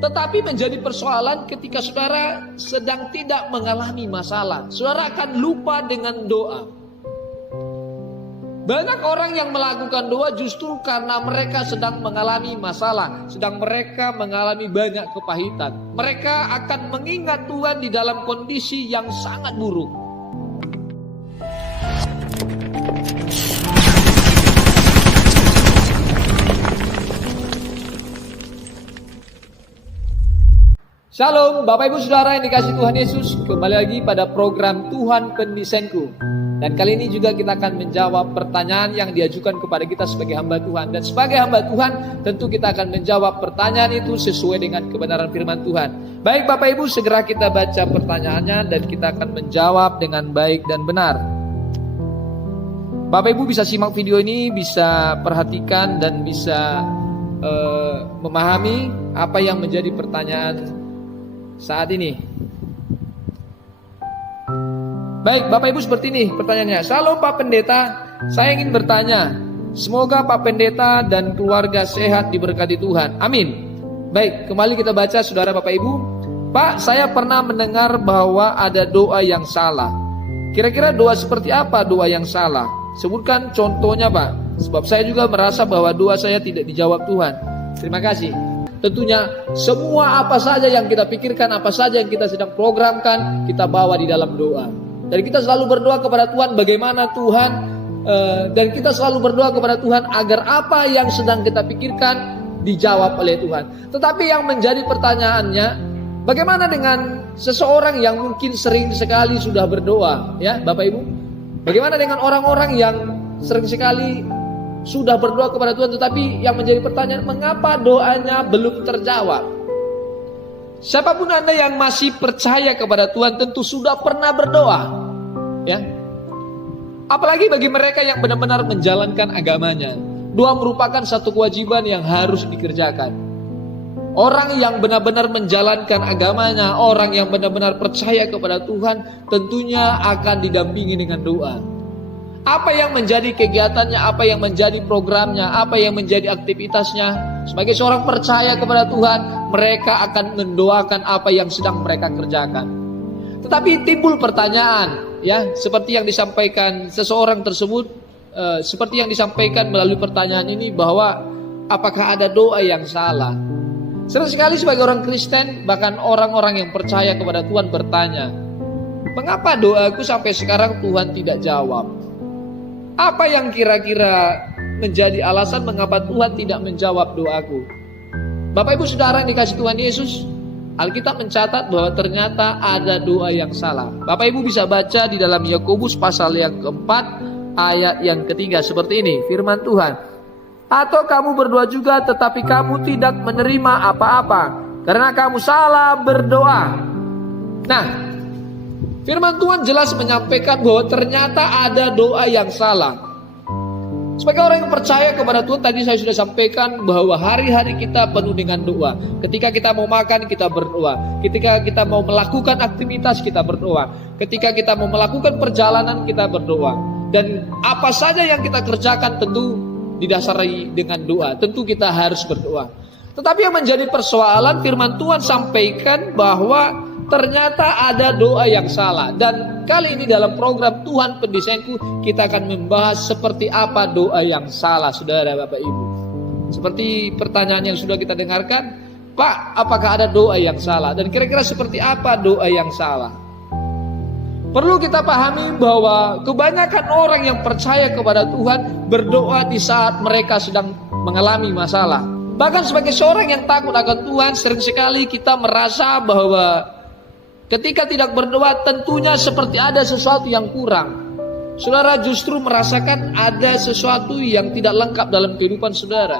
Tetapi menjadi persoalan ketika saudara sedang tidak mengalami masalah. Saudara akan lupa dengan doa. Banyak orang yang melakukan doa justru karena mereka sedang mengalami masalah, sedang mereka mengalami banyak kepahitan. Mereka akan mengingat Tuhan di dalam kondisi yang sangat buruk. Shalom Bapak Ibu Saudara yang dikasihi Tuhan Yesus. Kembali lagi pada program Tuhan Pendesainku. Dan kali ini juga kita akan menjawab pertanyaan yang diajukan kepada kita sebagai hamba Tuhan. Dan sebagai hamba Tuhan tentu kita akan menjawab pertanyaan itu sesuai dengan kebenaran firman Tuhan. Baik Bapak Ibu, segera kita baca pertanyaannya dan kita akan menjawab dengan baik dan benar. Bapak Ibu bisa simak video ini, bisa perhatikan dan bisa memahami apa yang menjadi pertanyaan saat ini. Baik Bapak Ibu, seperti ini pertanyaannya. Shalom Pak Pendeta, saya ingin bertanya. Semoga Pak Pendeta dan keluarga sehat diberkati Tuhan. Amin. Baik, kembali kita baca saudara Bapak Ibu. Pak, saya pernah mendengar bahwa ada doa yang salah. Kira-kira doa seperti apa doa yang salah? Sebutkan contohnya Pak. Sebab saya juga merasa bahwa doa saya tidak dijawab Tuhan. Terima kasih. Tentunya semua apa saja yang kita pikirkan, apa saja yang kita sedang programkan, kita bawa di dalam doa. Dan kita selalu berdoa kepada Tuhan bagaimana Tuhan, dan kita selalu berdoa kepada Tuhan agar apa yang sedang kita pikirkan dijawab oleh Tuhan. Tetapi yang menjadi pertanyaannya, bagaimana dengan seseorang yang mungkin sering sekali sudah berdoa, ya Bapak Ibu? Bagaimana dengan orang-orang yang sering sekali sudah berdoa kepada Tuhan, tetapi yang menjadi pertanyaan, mengapa doanya belum terjawab? Siapapun Anda yang masih percaya kepada Tuhan tentu sudah pernah berdoa, ya. Apalagi bagi mereka yang benar-benar menjalankan agamanya, doa merupakan satu kewajiban yang harus dikerjakan. Orang yang benar-benar menjalankan agamanya, orang yang benar-benar percaya kepada Tuhan, tentunya akan didampingi dengan doa. Apa yang menjadi kegiatannya, apa yang menjadi programnya, apa yang menjadi aktivitasnya, sebagai seorang percaya kepada Tuhan, mereka akan mendoakan apa yang sedang mereka kerjakan. Tetapi timbul pertanyaan, ya, seperti yang disampaikan seseorang tersebut, seperti yang disampaikan melalui pertanyaan ini, bahwa apakah ada doa yang salah? Sering sekali sebagai orang Kristen, bahkan orang-orang yang percaya kepada Tuhan bertanya, mengapa doaku sampai sekarang Tuhan tidak jawab? Apa yang kira-kira menjadi alasan mengapa Tuhan tidak menjawab doaku? Bapak Ibu Saudara yang dikasihi Tuhan Yesus, Alkitab mencatat bahwa ternyata ada doa yang salah. Bapak Ibu bisa baca di dalam Yakobus pasal yang keempat ayat yang ketiga seperti ini, firman Tuhan. Atau kamu berdoa juga tetapi kamu tidak menerima apa-apa karena kamu salah berdoa. Nah, firman Tuhan jelas menyampaikan bahwa ternyata ada doa yang salah. Sebagai orang yang percaya kepada Tuhan, tadi saya sudah sampaikan bahwa hari-hari kita penuh dengan doa. Ketika kita mau makan, kita berdoa. Ketika kita mau melakukan aktivitas, kita berdoa. Ketika kita mau melakukan perjalanan, kita berdoa. Dan apa saja yang kita kerjakan tentu didasari dengan doa. Tentu kita harus berdoa. Tetapi yang menjadi persoalan, firman Tuhan sampaikan bahwa ternyata ada doa yang salah. Dan kali ini dalam program Tuhan Pendesainku, kita akan membahas seperti apa doa yang salah, saudara Bapak Ibu. Seperti pertanyaan yang sudah kita dengarkan, Pak, apakah ada doa yang salah? Dan kira-kira seperti apa doa yang salah? Perlu kita pahami bahwa kebanyakan orang yang percaya kepada Tuhan berdoa di saat mereka sedang mengalami masalah. Bahkan sebagai seorang yang takut akan Tuhan, sering sekali kita merasa bahwa ketika tidak berdoa tentunya seperti ada sesuatu yang kurang. Saudara justru merasakan ada sesuatu yang tidak lengkap dalam kehidupan saudara.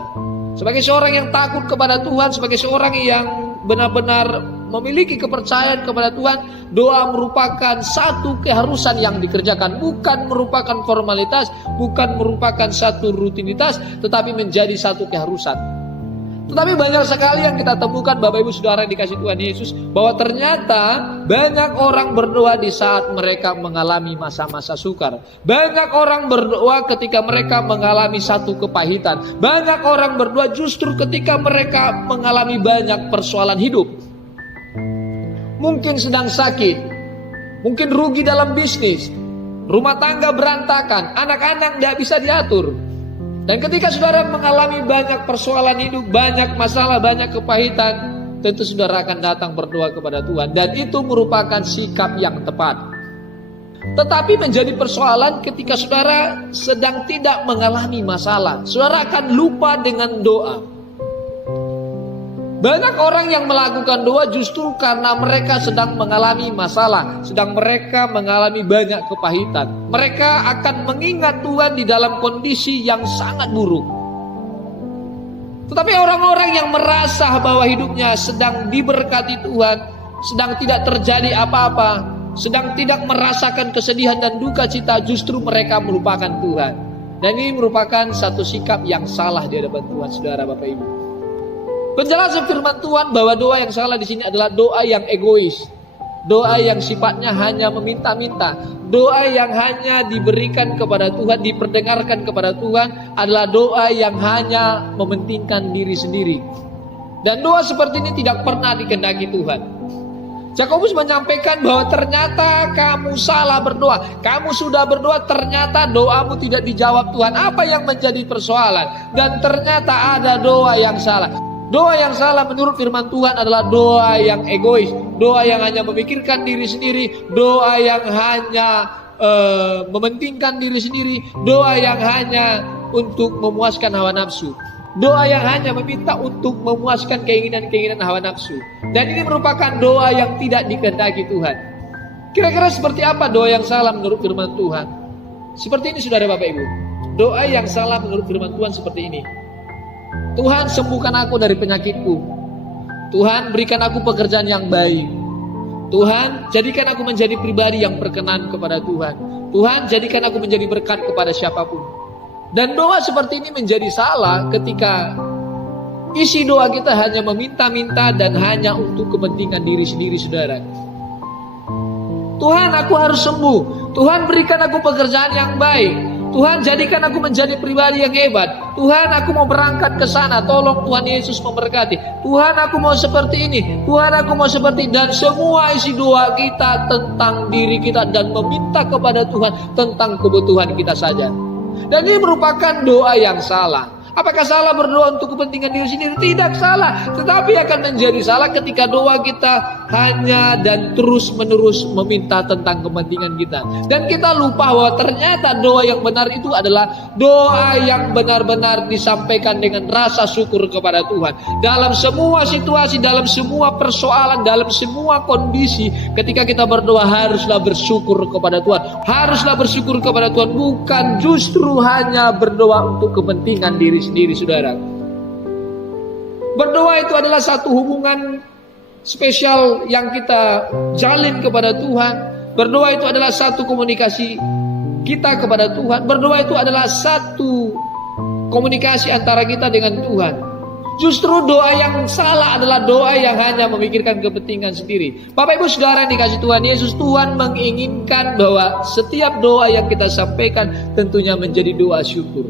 Sebagai seorang yang takut kepada Tuhan, sebagai seorang yang benar-benar memiliki kepercayaan kepada Tuhan, doa merupakan satu keharusan yang dikerjakan. Bukan merupakan formalitas, bukan merupakan satu rutinitas, tetapi menjadi satu keharusan. Tetapi banyak sekali yang kita temukan Bapak Ibu Saudara yang dikasih Tuhan Yesus, bahwa ternyata banyak orang berdoa di saat mereka mengalami masa-masa sukar. Banyak orang berdoa ketika mereka mengalami satu kepahitan. Banyak orang berdoa justru ketika mereka mengalami banyak persoalan hidup. Mungkin sedang sakit, mungkin rugi dalam bisnis, rumah tangga berantakan, anak-anak tidak bisa diatur. Dan ketika saudara mengalami banyak persoalan hidup, banyak masalah, banyak kepahitan, tentu saudara akan datang berdoa kepada Tuhan. Dan itu merupakan sikap yang tepat. Tetapi menjadi persoalan ketika saudara sedang tidak mengalami masalah. Saudara akan lupa dengan doa. Banyak orang yang melakukan doa justru karena mereka sedang mengalami masalah, sedang mereka mengalami banyak kepahitan. Mereka akan mengingat Tuhan di dalam kondisi yang sangat buruk. Tetapi orang-orang yang merasa bahwa hidupnya sedang diberkati Tuhan, sedang tidak terjadi apa-apa, sedang tidak merasakan kesedihan dan duka cita, justru mereka melupakan Tuhan. Dan ini merupakan satu sikap yang salah di hadapan Tuhan, saudara Bapak Ibu. Penjelasan firman Tuhan bahwa doa yang salah di sini adalah doa yang egois, doa yang sifatnya hanya meminta-minta, doa yang hanya diberikan kepada Tuhan, diperdengarkan kepada Tuhan adalah doa yang hanya mementingkan diri sendiri. Dan doa seperti ini tidak pernah dikehendaki Tuhan. Yakobus menyampaikan bahwa ternyata kamu salah berdoa, kamu sudah berdoa, ternyata doamu tidak dijawab Tuhan. Apa yang menjadi persoalan? Dan ternyata ada doa yang salah. Doa yang salah menurut firman Tuhan adalah doa yang egois, doa yang hanya memikirkan diri sendiri, doa yang hanya mementingkan diri sendiri, doa yang hanya untuk memuaskan hawa nafsu, doa yang hanya meminta untuk memuaskan keinginan-keinginan hawa nafsu. Dan ini merupakan doa yang tidak dikehendaki Tuhan. Kira-kira seperti apa doa yang salah menurut firman Tuhan? Seperti ini saudara Bapak Ibu. Doa yang salah menurut firman Tuhan seperti ini. Tuhan, sembuhkan aku dari penyakitku. Tuhan, berikan aku pekerjaan yang baik. Tuhan, jadikan aku menjadi pribadi yang berkenan kepada Tuhan. Tuhan, jadikan aku menjadi berkat kepada siapapun. Dan doa seperti ini menjadi salah ketika isi doa kita hanya meminta-minta dan hanya untuk kepentingan diri sendiri, saudara. Tuhan, aku harus sembuh. Tuhan, berikan aku pekerjaan yang baik. Tuhan, jadikan aku menjadi pribadi yang hebat. Tuhan, aku mau berangkat ke sana. Tolong Tuhan Yesus memberkati. Tuhan, aku mau seperti ini. Tuhan, aku mau seperti ini. Dan semua isi doa kita tentang diri kita dan meminta kepada Tuhan tentang kebutuhan kita saja. Dan ini merupakan doa yang salah. Apakah salah berdoa untuk kepentingan diri sendiri? Tidak salah. Tetapi akan menjadi salah ketika doa kita hanya dan terus-menerus meminta tentang kepentingan kita. Dan kita lupa bahwa ternyata doa yang benar itu adalah doa yang benar-benar disampaikan dengan rasa syukur kepada Tuhan. Dalam semua situasi, dalam semua persoalan, dalam semua kondisi, ketika kita berdoa haruslah bersyukur kepada Tuhan. Haruslah bersyukur kepada Tuhan, bukan justru hanya berdoa untuk kepentingan diri sendiri, saudara. Berdoa itu adalah satu hubungan spesial yang kita jalin kepada Tuhan. Berdoa itu adalah satu komunikasi kita kepada Tuhan. Berdoa itu adalah satu komunikasi antara kita dengan Tuhan. Justru doa yang salah adalah doa yang hanya memikirkan kepentingan sendiri. Bapak Ibu Saudara yang dikasih Tuhan Yesus, Tuhan menginginkan bahwa setiap doa yang kita sampaikan tentunya menjadi doa syukur.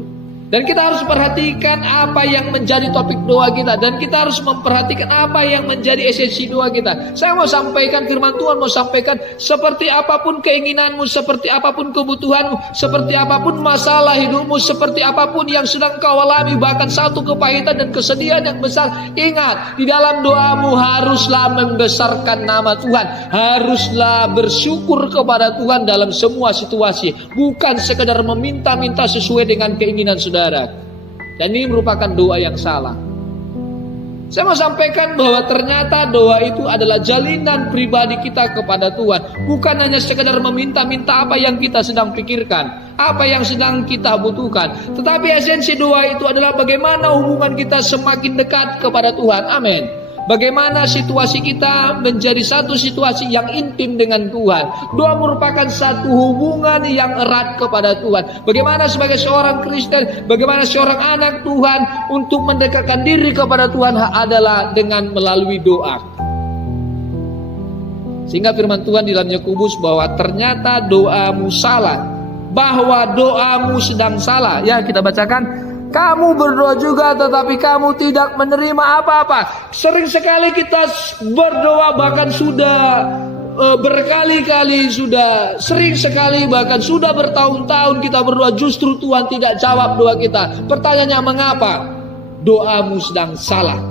Dan kita harus perhatikan apa yang menjadi topik doa kita. Dan kita harus memperhatikan apa yang menjadi esensi doa kita. Saya mau sampaikan firman Tuhan, mau sampaikan seperti apapun keinginanmu, seperti apapun kebutuhanmu, seperti apapun masalah hidupmu, seperti apapun yang sedang kau alami, bahkan satu kepahitan dan kesedihan yang besar. Ingat, di dalam doamu haruslah membesarkan nama Tuhan. Haruslah bersyukur kepada Tuhan dalam semua situasi. Bukan sekedar meminta-minta sesuai dengan keinginan saudara. Dan ini merupakan doa yang salah. Saya mau sampaikan bahwa ternyata doa itu adalah jalinan pribadi kita kepada Tuhan. Bukan hanya sekedar meminta-minta apa yang kita sedang pikirkan, apa yang sedang kita butuhkan. Tetapi esensi doa itu adalah bagaimana hubungan kita semakin dekat kepada Tuhan. Amin. Bagaimana situasi kita menjadi satu situasi yang intim dengan Tuhan. Doa merupakan satu hubungan yang erat kepada Tuhan. Bagaimana sebagai seorang Kristen, bagaimana seorang anak Tuhan untuk mendekatkan diri kepada Tuhan adalah dengan melalui doa. Sehingga firman Tuhan di dalam Yakobus bahwa ternyata doamu salah, bahwa doamu sedang salah. Ya, kita bacakan. Kamu berdoa juga tetapi kamu tidak menerima apa-apa. Sering sekali kita berdoa, bahkan sudah berkali-kali, sudah sering sekali, bahkan sudah bertahun-tahun kita berdoa, justru Tuhan tidak jawab doa kita. Pertanyaannya, mengapa? Doamu sedang salah.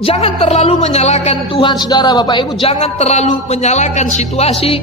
Jangan terlalu menyalahkan Tuhan, saudara, Bapak Ibu. Jangan terlalu menyalahkan situasi.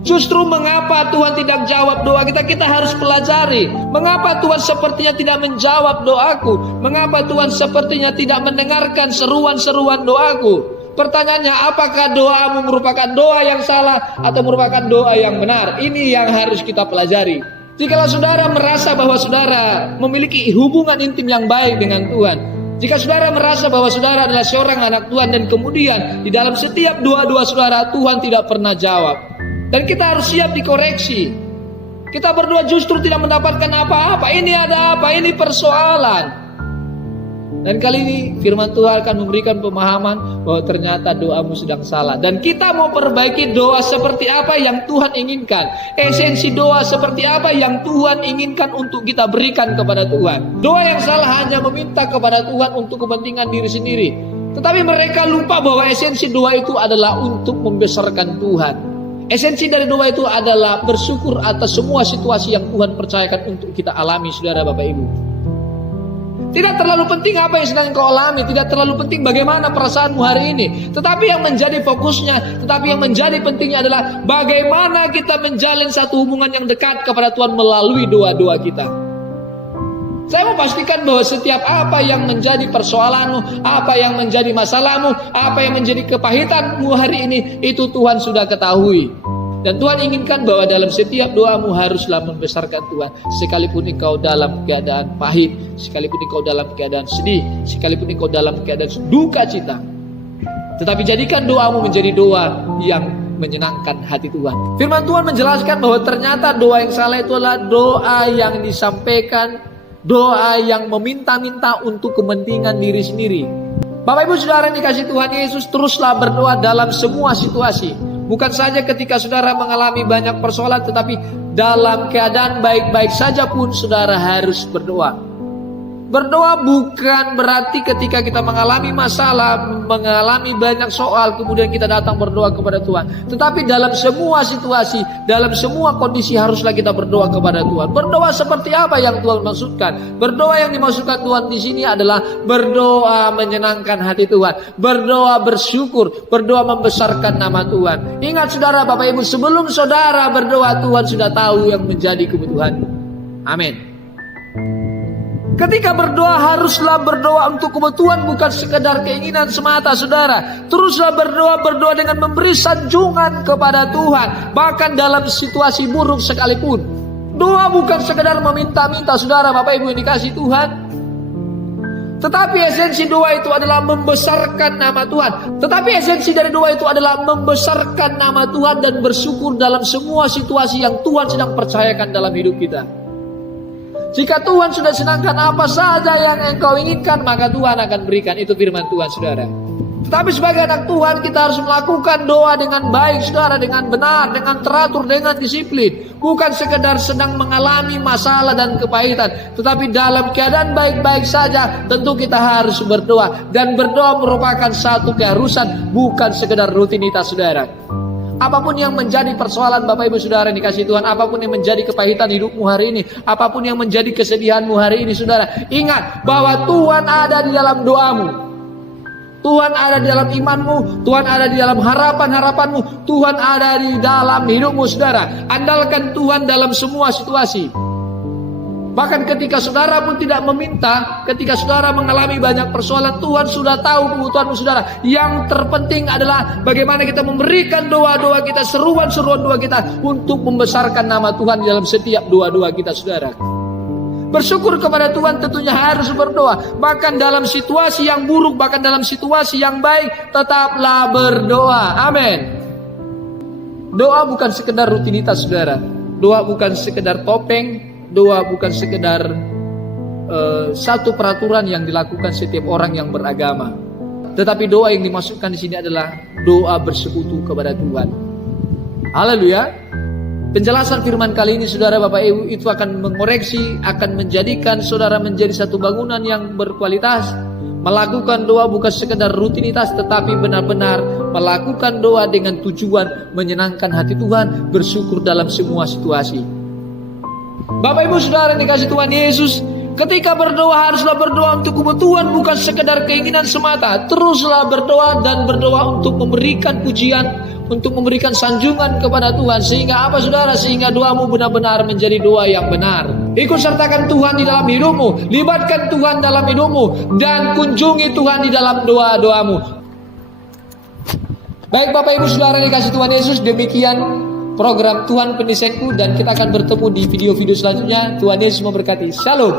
Justru mengapa Tuhan tidak jawab doa kita? Kita harus pelajari. Mengapa Tuhan sepertinya tidak menjawab doaku? Mengapa Tuhan sepertinya tidak mendengarkan seruan-seruan doaku? Pertanyaannya, apakah doamu merupakan doa yang salah atau merupakan doa yang benar? Ini yang harus kita pelajari. Jikalau saudara merasa bahwa saudara memiliki hubungan intim yang baik dengan Tuhan, jika saudara merasa bahwa saudara adalah seorang anak Tuhan dan kemudian di dalam setiap doa-doa saudara Tuhan tidak pernah jawab, dan kita harus siap dikoreksi. Kita berdoa justru tidak mendapatkan apa-apa. Ini ada apa? Ini persoalan. Dan kali ini firman Tuhan akan memberikan pemahaman bahwa ternyata doamu sedang salah. Dan kita mau perbaiki doa seperti apa yang Tuhan inginkan. Esensi doa seperti apa yang Tuhan inginkan untuk kita berikan kepada Tuhan. Doa yang salah hanya meminta kepada Tuhan untuk kepentingan diri sendiri. Tetapi mereka lupa bahwa esensi doa itu adalah untuk membesarkan Tuhan. Esensi dari doa itu adalah bersyukur atas semua situasi yang Tuhan percayakan untuk kita alami, saudara, Bapak, Ibu. Tidak terlalu penting apa yang sedang kau alami, tidak terlalu penting bagaimana perasaanmu hari ini. Tetapi yang menjadi fokusnya, tetapi yang menjadi pentingnya adalah bagaimana kita menjalin satu hubungan yang dekat kepada Tuhan melalui doa-doa kita. Saya mau pastikan bahwa setiap apa yang menjadi persoalanmu, apa yang menjadi masalahmu, apa yang menjadi kepahitanmu hari ini, itu Tuhan sudah ketahui. Dan Tuhan inginkan bahwa dalam setiap doamu haruslah membesarkan Tuhan. Sekalipun engkau dalam keadaan pahit, sekalipun engkau dalam keadaan sedih, sekalipun engkau dalam keadaan duka cita, tetapi jadikan doamu menjadi doa yang menyenangkan hati Tuhan. Firman Tuhan menjelaskan bahwa ternyata doa yang salah itu adalah doa yang disampaikan, doa yang meminta-minta untuk kepentingan diri sendiri. Bapak, Ibu, saudara yang dikasihi Tuhan Yesus, teruslah berdoa dalam semua situasi. Bukan saja ketika saudara mengalami banyak persoalan, tetapi dalam keadaan baik-baik saja pun saudara harus berdoa. Berdoa bukan berarti ketika kita mengalami masalah, mengalami banyak soal, kemudian kita datang berdoa kepada Tuhan. Tetapi dalam semua situasi, dalam semua kondisi haruslah kita berdoa kepada Tuhan. Berdoa seperti apa yang Tuhan maksudkan? Berdoa yang dimaksudkan Tuhan di sini adalah berdoa menyenangkan hati Tuhan. Berdoa bersyukur, berdoa membesarkan nama Tuhan. Ingat, saudara, Bapak, Ibu, sebelum saudara berdoa, Tuhan sudah tahu yang menjadi kebutuhan. Amin. Ketika berdoa haruslah berdoa untuk kebutuhan, bukan sekedar keinginan semata, saudara. Teruslah berdoa dengan memberi sanjungan kepada Tuhan, bahkan dalam situasi buruk sekalipun. Doa bukan sekedar meminta-minta, saudara, Bapak, Ibu yang dikasihi Tuhan. Tetapi esensi doa itu adalah membesarkan nama Tuhan. Tetapi esensi dari doa itu adalah membesarkan nama Tuhan dan bersyukur dalam semua situasi yang Tuhan sedang percayakan dalam hidup kita. Jika Tuhan sudah senangkan apa saja yang engkau inginkan, maka Tuhan akan berikan. Itu firman Tuhan, saudara. Tetapi sebagai anak Tuhan, kita harus melakukan doa dengan baik, saudara, dengan benar, dengan teratur, dengan disiplin. Bukan sekedar sedang mengalami masalah dan kepahitan, tetapi dalam keadaan baik-baik saja, tentu kita harus berdoa. Dan berdoa merupakan satu keharusan, bukan sekedar rutinitas, saudara. Apapun yang menjadi persoalan Bapak, Ibu, saudara yang dikasihi Tuhan, apapun yang menjadi kepahitan hidupmu hari ini, apapun yang menjadi kesedihanmu hari ini, saudara, ingat bahwa Tuhan ada di dalam doamu. Tuhan ada di dalam imanmu, Tuhan ada di dalam harapan-harapanmu, Tuhan ada di dalam hidupmu, saudara. Andalkan Tuhan dalam semua situasi. Bahkan ketika saudara pun tidak meminta, ketika saudara mengalami banyak persoalan, Tuhan sudah tahu kebutuhanmu, saudara. Yang terpenting adalah bagaimana kita memberikan doa-doa kita, seruan-seruan doa kita untuk membesarkan nama Tuhan dalam setiap doa-doa kita, saudara. Bersyukur kepada Tuhan tentunya harus berdoa. Bahkan dalam situasi yang buruk, bahkan dalam situasi yang baik, tetaplah berdoa. Amin. Doa bukan sekedar rutinitas, saudara. Doa bukan sekedar topeng. Doa bukan sekedar satu peraturan yang dilakukan setiap orang yang beragama. Tetapi doa yang dimasukkan di sini adalah doa bersekutu kepada Tuhan. Haleluya. Penjelasan firman kali ini, saudara, Bapak Ibu, itu akan mengoreksi, akan menjadikan saudara menjadi satu bangunan yang berkualitas. Melakukan doa bukan sekedar rutinitas, tetapi benar-benar melakukan doa dengan tujuan menyenangkan hati Tuhan, bersyukur dalam semua situasi. Bapak Ibu saudara yang dikasih Tuhan Yesus, ketika berdoa haruslah berdoa untuk kebutuhan, bukan sekedar keinginan semata. Teruslah berdoa dan berdoa untuk memberikan pujian, untuk memberikan sanjungan kepada Tuhan. Sehingga apa, saudara? Sehingga doamu benar-benar menjadi doa yang benar. Ikut sertakan Tuhan di dalam hidupmu, libatkan Tuhan dalam hidupmu, dan kunjungi Tuhan di dalam doa-doamu. Baik Bapak Ibu saudara yang dikasih Tuhan Yesus, demikian program Tuhan Penisahku, dan kita akan bertemu di video-video selanjutnya. Tuhan Yesus memberkati. Shalom.